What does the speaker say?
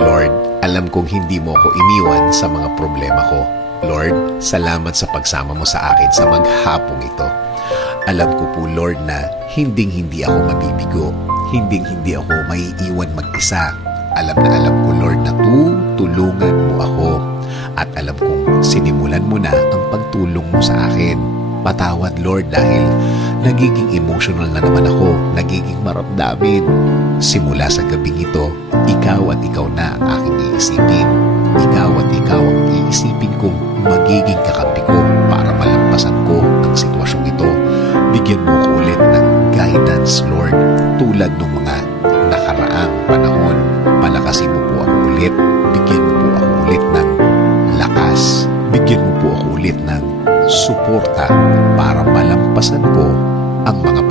Lord, alam kong hindi mo ako iniwan sa mga problema ko. Lord, salamat sa pagsama mo sa akin sa maghapong ito. Alam ko po, Lord, na hinding-hindi ako mabibigo. Hinding-hindi ako maiiwan mag-isa. Alam ko, Lord, na tutulungan mo ako. At alam kong sinimulan mo na ang pagtulong mo sa akin. Patawad, Lord, dahil nagiging emotional na naman ako, nagiging maramdamin. Simula sa gabing ito, ikaw at ikaw na ang aking iisipin. Ikaw at ikaw ang iisipin kong magiging kakampi ko para malampasan ko ang sitwasyong ito. Bigyan mo ko ulit ng guidance, Lord, tulad ng mga nakaraang panahon. Palakasin mo po ako ulit. Bigyan mo po ako ulit ng lakas. Bigyan mo po ako ulit ng suporta para malampasan ko ang mga